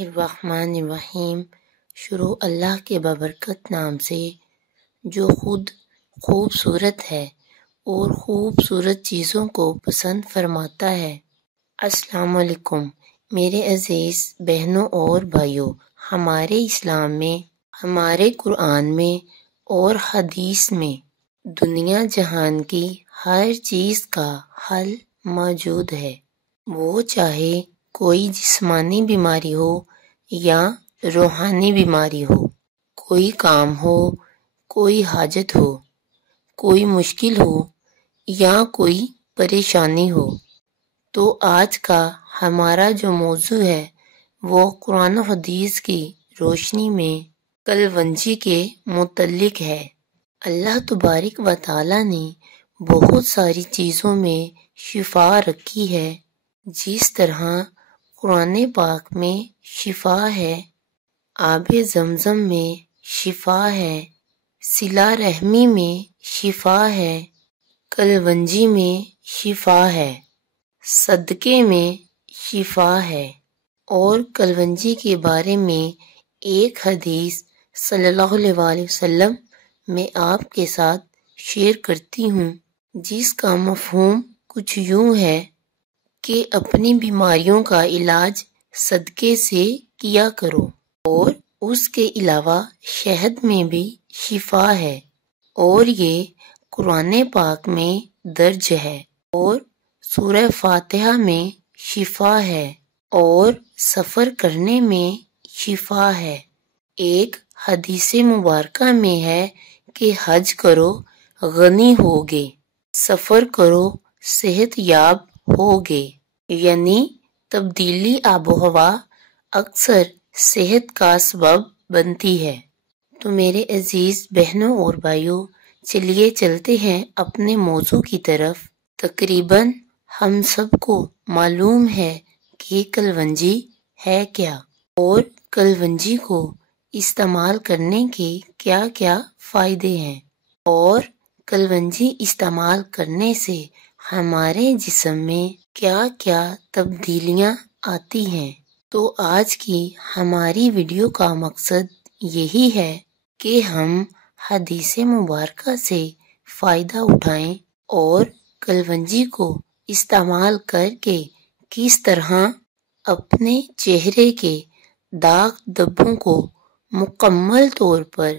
الرحمن الرحیم۔ شروع اللہ کے بابرکت نام سے جو خود خوبصورت ہے اور خوبصورت چیزوں کو پسند فرماتا ہے۔ السلام علیکم میرے عزیز بہنوں اور بھائیوں، ہمارے اسلام میں، ہمارے قرآن میں اور حدیث میں دنیا جہان کی ہر چیز کا حل موجود ہے، وہ چاہے کوئی جسمانی بیماری ہو یا روحانی بیماری ہو، کوئی کام ہو، کوئی حاجت ہو، کوئی مشکل ہو یا کوئی پریشانی ہو۔ تو آج کا ہمارا جو موضوع ہے وہ قرآن و حدیث کی روشنی میں کلونجی کے متعلق ہے۔ اللہ تبارک و تعالی نے بہت ساری چیزوں میں شفا رکھی ہے، جس طرح قرآن پاک میں شفا ہے، آب زمزم میں شفا ہے، صلہ رحمی میں شفا ہے، کلونجی میں شفا ہے، صدقے میں شفا ہے۔ اور کلونجی کے بارے میں ایک حدیث صلی اللہ علیہ وسلم میں آپ کے ساتھ شیئر کرتی ہوں، جس کا مفہوم کچھ یوں ہے کہ اپنی بیماریوں کا علاج صدقے سے کیا کرو، اور اس کے علاوہ شہد میں بھی شفا ہے، اور یہ قرآن پاک میں درج ہے، اور سورہ فاتحہ میں شفا ہے، اور سفر کرنے میں شفا ہے۔ ایک حدیث مبارکہ میں ہے کہ حج کرو غنی ہوگے، سفر کرو صحت یاب ہوگے، یعنی تبدیلی آب و ہوا اکثر صحت کا سبب بنتی ہے۔ تو میرے عزیز بہنوں اور بھائیوں، چلیے چلتے ہیں اپنے موضوع کی طرف۔ تقریباً ہم سب کو معلوم ہے کہ کلونجی ہے کیا، اور کلونجی کو استعمال کرنے کے کیا کیا فائدے ہیں، اور کلونجی استعمال کرنے سے ہمارے جسم میں کیا کیا تبدیلیاں آتی ہیں۔ تو آج کی ہماری ویڈیو کا مقصد یہی ہے کہ ہم حدیث مبارکہ سے فائدہ اٹھائیں اور کلونجی کو استعمال کر کے کس طرح اپنے چہرے کے داغ دھبوں کو مکمل طور پر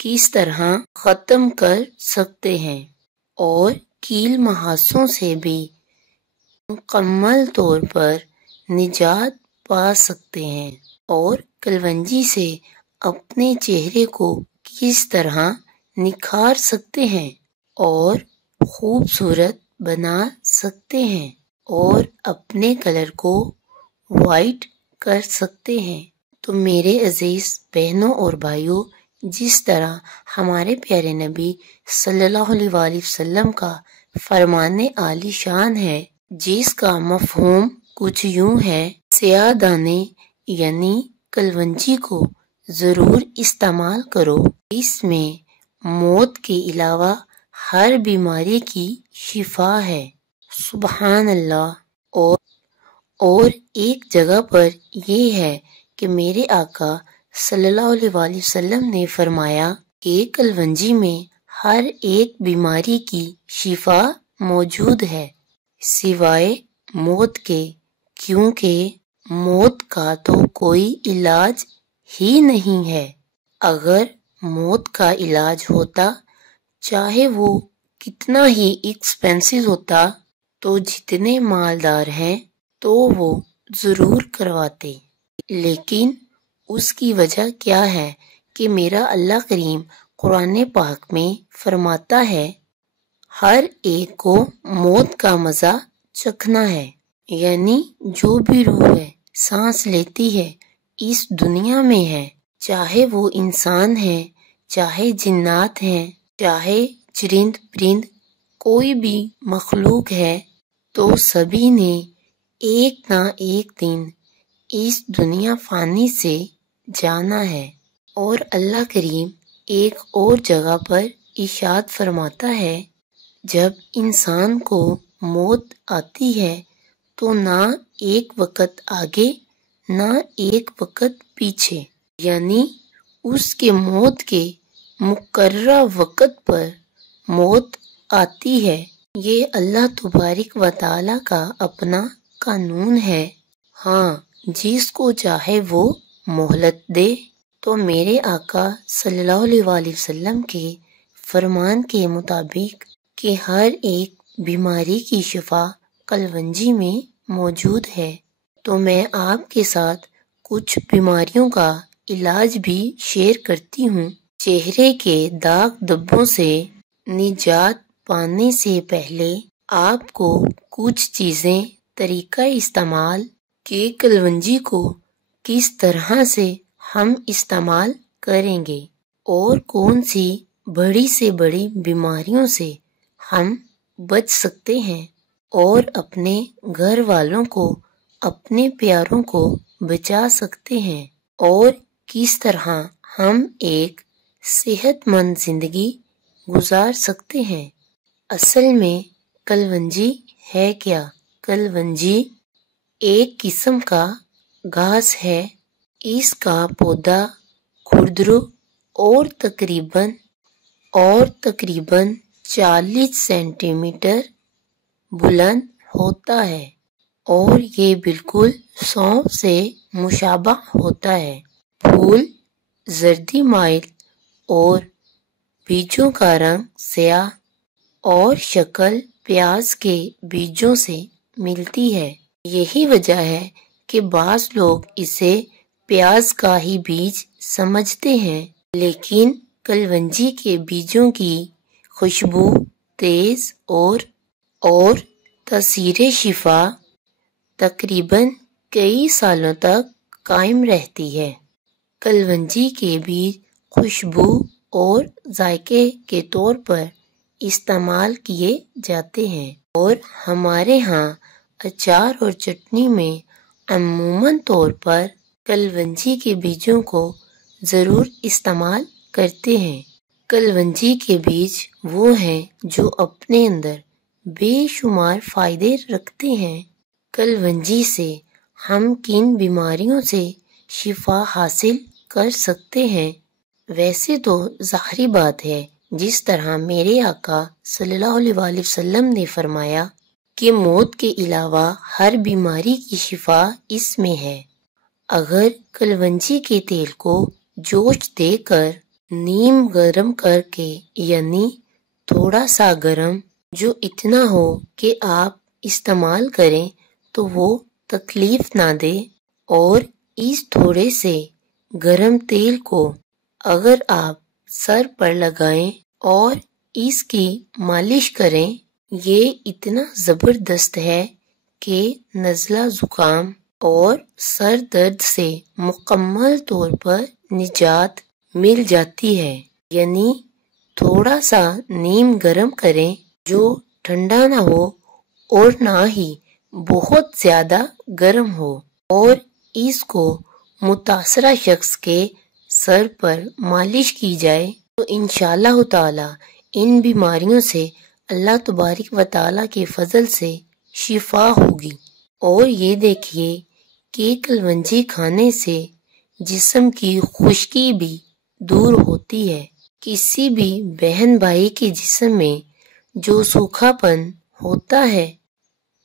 کس طرح ختم کر سکتے ہیں، اور کیل مہاسوں سے بھی مکمل طور پر نجات پا سکتے ہیں، اور کلونجی سے اپنے چہرے کو کس طرح نکھار سکتے ہیں اور خوبصورت بنا سکتے ہیں، اور اپنے کلر کو وائٹ کر سکتے ہیں۔ تو میرے عزیز بہنوں اور بھائیوں، جس طرح ہمارے پیارے نبی صلی اللہ علیہ وسلم کا فرمان عالی شان ہے، جس کا مفہوم کچھ یوں ہے، سیاہ دانے یعنی کلونجی کو ضرور استعمال کرو، اس میں موت کے علاوہ ہر بیماری کی شفا ہے۔ سبحان اللہ۔ اور ایک جگہ پر یہ ہے کہ میرے آقا صلی اللہ علیہ وسلم نے فرمایا کہ کلونجی میں ہر ایک بیماری کی شفا موجود ہے، سوائے موت کے، کیونکہ موت کا تو کوئی علاج ہی نہیں ہے۔ اگر موت کا علاج ہوتا، چاہے وہ کتنا ہی ایکسپینسو ہوتا، تو جتنے مالدار ہیں تو وہ ضرور کرواتے، لیکن اس کی وجہ کیا ہے کہ میرا اللہ کریم قرآن پاک میں فرماتا ہے، ہر ایک کو موت کا مزہ چکھنا ہے، یعنی جو بھی روح ہے سانس لیتی ہے اس دنیا میں ہے، چاہے وہ انسان ہے، چاہے جنات ہیں، چاہے چرند پرند، کوئی بھی مخلوق ہے، تو سبھی نے ایک نہ ایک دن اس دنیا فانی سے جانا ہے۔ اور اللہ کریم ایک اور جگہ پر ارشاد فرماتا ہے، جب انسان کو موت آتی ہے تو نہ ایک وقت آگے نہ ایک وقت پیچھے، یعنی اس کے موت کے مقررہ وقت پر موت آتی ہے۔ یہ اللہ تبارک و تعالیٰ کا اپنا قانون ہے۔ ہاں، جس کو چاہے وہ مہلت دے۔ تو میرے آقا صلی اللہ علیہ وآلہ وسلم کے فرمان کے مطابق کہ ہر ایک بیماری کی شفا کلونجی میں موجود ہے، تو میں آپ کے ساتھ کچھ بیماریوں کا علاج بھی شیئر کرتی ہوں۔ چہرے کے داغ دھبوں سے نجات پانے سے پہلے آپ کو کچھ چیزیں طریقہ استعمال کے کلونجی کو کس طرح سے ہم استعمال کریں گے اور کون سی بڑی سے بڑی بیماریوں سے ہم بچ سکتے ہیں اور اپنے گھر والوں کو، اپنے پیاروں کو بچا سکتے ہیں، اور کس طرح ہم ایک صحت مند زندگی گزار سکتے ہیں۔ اصل میں کلونجی ہے کیا؟ کلونجی ایک قسم کا گھاس ہے۔ اس کا پودا کھردرو اور تقریباً 40 سینٹی میٹر بلند ہوتا ہے، اور یہ بالکل سونف سے مشابہ ہوتا ہے۔ پھول زردی مائل اور بیجوں کا رنگ سیاہ اور شکل پیاز کے بیجوں سے ملتی ہے۔ یہی وجہ ہے کہ بعض لوگ اسے پیاز کا ہی بیج سمجھتے ہیں، لیکن کلونجی کے بیجوں کی خوشبو تیز اور تاثیر شفا تقریباً کئی سالوں تک قائم رہتی ہے۔ کلونجی کے بیج خوشبو اور ذائقے کے طور پر استعمال کیے جاتے ہیں، اور ہمارے ہاں اچار اور چٹنی میں عموماً طور پر کلونجی کے بیجوں کو ضرور استعمال کرتے ہیں۔ کلونجی کے بیج وہ ہیں جو اپنے اندر بے شمار فائدے رکھتے ہیں۔ کلونجی سے ہم کن بیماریوں سے شفا حاصل کر سکتے ہیں؟ ویسے تو ظاہری بات ہے، جس طرح میرے آقا صلی اللہ علیہ وآلہ وسلم نے فرمایا کہ موت کے علاوہ ہر بیماری کی شفا اس میں ہے۔ اگر کلونجی کے تیل کو جوش دے کر نیم گرم کر کے، یعنی تھوڑا سا گرم، جو اتنا ہو کہ آپ استعمال کریں تو وہ تکلیف نہ دے، اور اس تھوڑے سے گرم تیل کو اگر آپ سر پر لگائیں اور اس کی مالش کریں، یہ اتنا زبردست ہے کہ نزلہ زکام اور سر درد سے مکمل طور پر نجات مل جاتی ہے۔ یعنی تھوڑا سا نیم گرم کریں جو ٹھنڈا نہ ہو اور نہ ہی بہت زیادہ گرم ہو، اور اس کو متاثرہ شخص کے سر پر مالش کی جائے تو انشاءاللہ تعالی ان بیماریوں سے اللہ تبارک و تعالیٰ کے فضل سے شفا ہوگی۔ اور یہ دیکھیے کہ کلونجی کھانے سے جسم کی خشکی بھی دور ہوتی ہے۔ کسی بھی بہن بھائی کے جسم میں جو سوکھا پن ہوتا ہے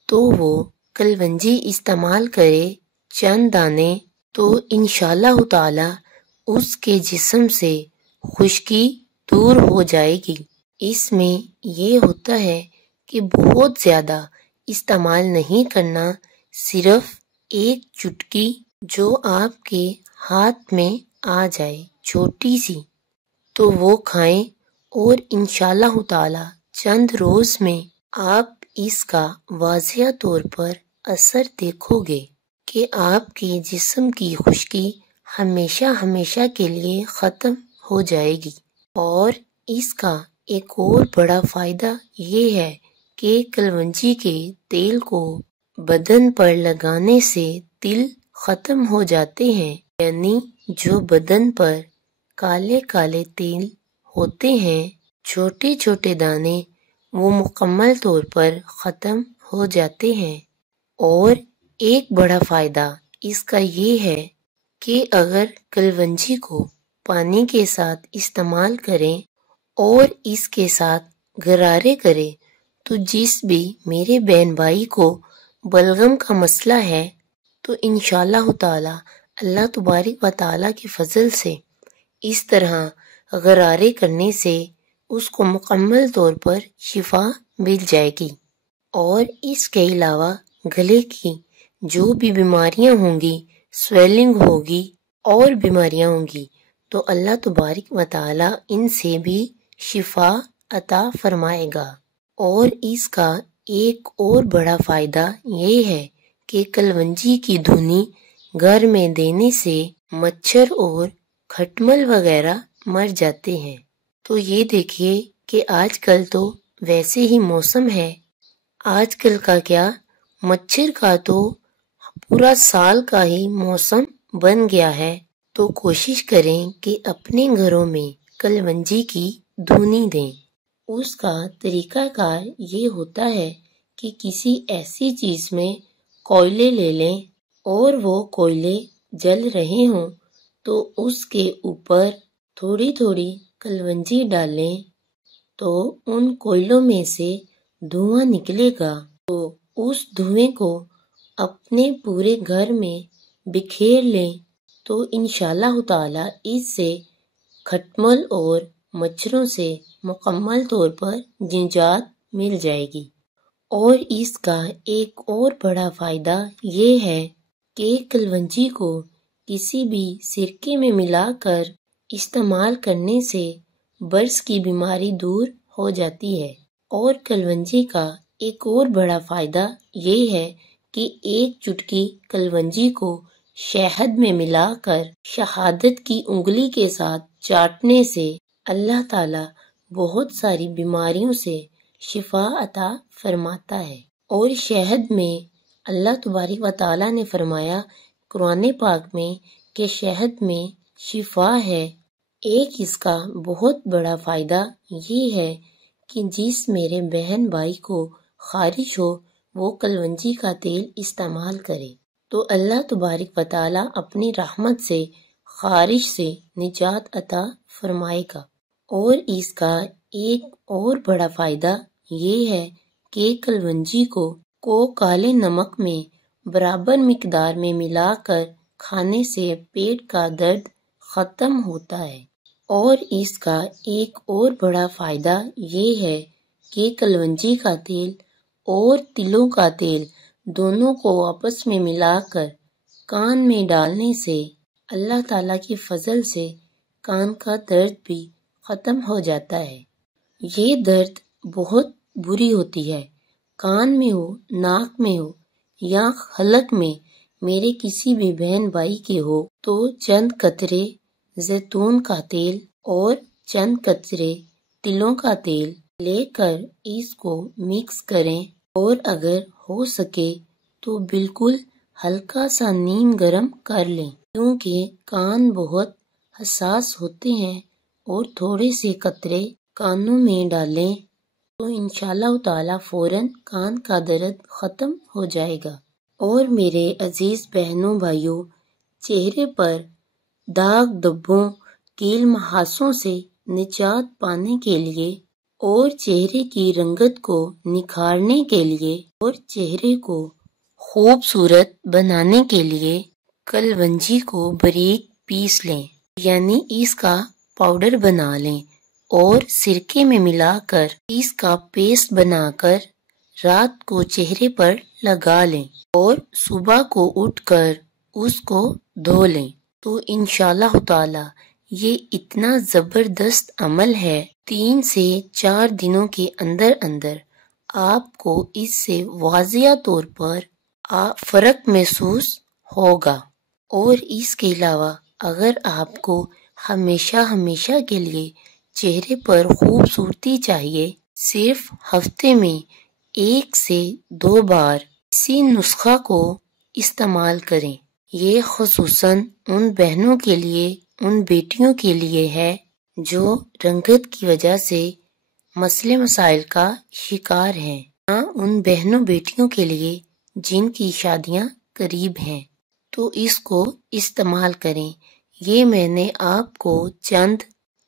تو وہ کلونجی استعمال کرے چند دانے، تو انشاءاللہ تعالی اس کے جسم سے خشکی دور ہو جائے گی۔ اس میں یہ ہوتا ہے کہ بہت زیادہ استعمال نہیں کرنا، صرف ایک چٹکی جو آپ کے ہاتھ میں آ جائے چھوٹی سی، تو وہ کھائیں، اور انشاءاللہ تعالی چند روز میں آپ اس کا واضح طور پر اثر دیکھو گے کہ آپ کے جسم کی خشکی ہمیشہ ہمیشہ کے لیے ختم ہو جائے گی۔ اور اس کا ایک اور بڑا فائدہ یہ ہے کہ کلونجی کے تیل کو بدن پر لگانے سے تل ختم ہو جاتے ہیں، یعنی جو بدن پر کالے کالے تل ہوتے ہیں، چھوٹے چھوٹے دانے، وہ مکمل طور پر ختم ہو جاتے ہیں۔ اور ایک بڑا فائدہ اس کا یہ ہے کہ اگر کلونجی کو پانی کے ساتھ استعمال کریں اور اس کے ساتھ غرارے کریں تو جس بھی میرے بہن بھائی کو بلغم کا مسئلہ ہے تو انشاءاللہ تعالی اللہ تبارک و تعالی کے فضل سے اس طرح غرارے کرنے سے اس کو مکمل طور پر شفا مل جائے گی۔ اور اس کے علاوہ گلے کی جو بھی بیماریاں ہوں گی، سویلنگ ہوگی اور بیماریاں ہوں گی تو اللہ تبارک و تعالی ان سے بھی شفا عطا فرمائے گا۔ اور اس کا ایک اور بڑا فائدہ یہ ہے کہ کلونجی کی دھنی گھر میں دینے سے مچھر اور کھٹمل وغیرہ مر جاتے ہیں۔ تو یہ دیکھیے کہ آج کل تو ویسے ہی موسم ہے، آج کل کا کیا مچھر کا تو پورا سال کا ہی موسم بن گیا ہے۔ تو کوشش کریں کہ اپنے گھروں میں کلونجی کی دھنی دیں۔ اس کا طریقہ کار یہ ہوتا ہے کہ کسی ایسی چیز میں کوئلے لے لیں اور وہ کوئلے جل رہے ہوں تو اس کے اوپر تھوڑی تھوڑی کلونجی ڈالیں تو ان کوئلوں میں سے دھواں نکلے گا۔ تو اس دھوئیں کو اپنے پورے گھر میں بکھیر لیں تو انشاءاللہ تعالی اس سے کھٹمل اور مچھروں سے مکمل طور پر نجات مل جائے گی۔ اور اس کا ایک اور بڑا فائدہ یہ ہے کہ کلونجی کو کسی بھی سرکے میں ملا کر استعمال کرنے سے برس کی بیماری دور ہو جاتی ہے۔ اور کلونجی کا ایک اور بڑا فائدہ یہ ہے کہ ایک چٹکی کلونجی کو شہد میں ملا کر شہادت کی انگلی کے ساتھ چاٹنے سے اللہ تعالی بہت ساری بیماریوں سے شفا عطا فرماتا ہے۔ اور شہد میں اللہ تبارک و تعالی نے فرمایا قرآن پاک میں کہ شہد میں شفا ہے۔ ایک اس کا بہت بڑا فائدہ یہ ہے کہ جس میرے بہن بھائی کو خارش ہو وہ کلونجی کا تیل استعمال کرے تو اللہ تبارک و تعالی اپنی رحمت سے خارش سے نجات عطا فرمائے گا۔ اور اس کا ایک اور بڑا فائدہ یہ ہے کہ کلونجی کو کالے نمک میں برابر مقدار میں ملا کر کھانے سے پیٹ کا درد ختم ہوتا ہے۔ اور اس کا ایک اور بڑا فائدہ یہ ہے کہ کلونجی کا تیل اور تلوں کا تیل دونوں کو آپس میں ملا کر کان میں ڈالنے سے اللہ تعالیٰ کی فضل سے کان کا درد بھی ختم ہو جاتا ہے۔ یہ درد بہت بری ہوتی ہے، کان میں ہو، ناک میں ہو یا حلق میں میرے کسی بھی بہن بھائی کے ہو تو چند قطرے زیتون کا تیل اور چند قطرے تلوں کا تیل لے کر اس کو مکس کریں اور اگر ہو سکے تو بالکل ہلکا سا نیم گرم کر لیں کیونکہ کان بہت حساس ہوتے ہیں، اور تھوڑے سے قطرے کانوں میں ڈالیں تو انشاءاللہ تعالی فوراً کان کا درد ختم ہو جائے گا۔ اور میرے عزیز بہنوں بھائیوں، چہرے پر داغ دھبوں کیل محاسوں سے نجات پانے کے لیے اور چہرے کی رنگت کو نکھارنے کے لیے اور چہرے کو خوبصورت بنانے کے لیے کلونجی کو باریک پیس لیں، یعنی اس کا پاؤڈر بنا لیں اور سرکے میں ملا کر اس کا پیسٹ بنا کر رات کو چہرے پر لگا لیں اور صبح کو اٹھ کر اس کو دھو لیں تو انشاءاللہ تعالی یہ اتنا زبردست عمل ہے، 3 سے 4 دنوں کے اندر اندر آپ کو اس سے واضح طور پر فرق محسوس ہوگا۔ اور اس کے علاوہ اگر آپ کو ہمیشہ کے لیے چہرے پر خوبصورتی چاہیے، صرف ہفتے میں 1 سے 2 بار اسی نسخہ کو استعمال کریں۔ یہ خصوصاً ان بہنوں کے لیے، ان بیٹیوں کے لیے ہے جو رنگت کی وجہ سے مسائل کا شکار ہیں، یا ان بہنوں بیٹیوں کے لیے جن کی شادیاں قریب ہیں۔ تو اس کو استعمال کریں۔ یہ میں نے آپ کو چند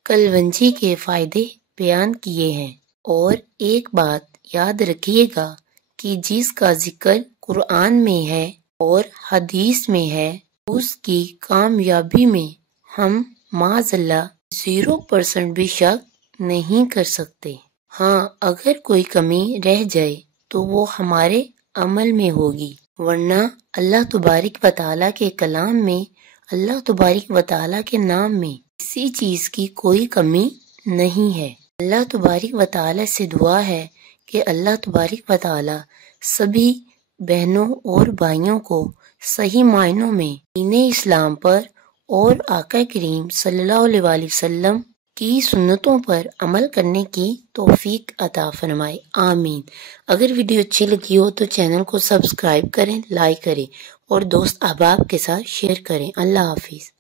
کلونجی کے فائدے بیان کیے ہیں، اور ایک بات یاد رکھیے گا کہ جس کا ذکر قرآن میں ہے اور حدیث میں ہے، اس کی کامیابی میں ہم معاذ اللہ 0% بھی شک نہیں کر سکتے۔ ہاں، اگر کوئی کمی رہ جائے تو وہ ہمارے عمل میں ہوگی، ورنہ اللہ تبارک و تعالیٰ کے کلام میں، اللہ تبارک و تعالیٰ کے نام میں کسی چیز کی کوئی کمی نہیں ہے۔ اللہ تبارک و تعالیٰ سے دعا ہے کہ اللہ تبارک و تعالیٰ سبھی بہنوں اور بھائیوں کو صحیح معنوں میں دین اسلام پر اور آقا کریم صلی اللہ علیہ وآلہ وسلم کی سنتوں پر عمل کرنے کی توفیق عطا فرمائے، آمین۔ اگر ویڈیو اچھی لگی ہو تو چینل کو سبسکرائب کریں، لائک کریں اور دوست احباب کے ساتھ شیئر کریں۔ اللہ حافظ۔